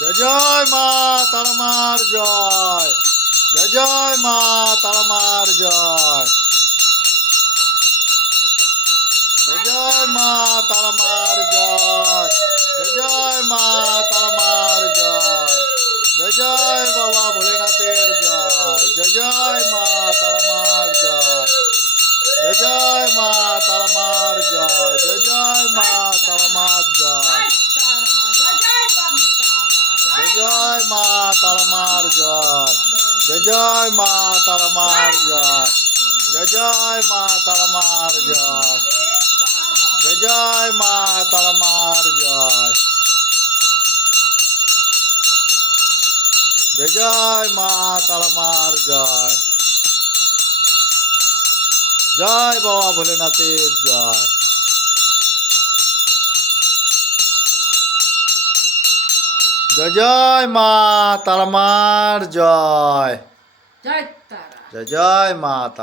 জয় জয় মা তারামার জয়। জয় জয় মা তারামার জয়। জয় জয় মা তারামার জয়। জয় জয় মা তারামার জয়। জয় জয় বাবা ভোলেনাথের জয়। জয় জয় মা তারামার জয়। জয় জয় মা তারামার জয়। জয় জয় মা তারামার জয়। জয় জয় মা তারামার জয়। জয় জয় মা তারামার জয়। জয় জয় মা তারামার জয়। জয় জয় মা তারামার জয়। জয় জয় মা তারামার জয়। জয় বাবা ভোলেনাথের জয়। জয় জয় মা তারামার জয়। জয় তারা। জয় জয় মা তারা।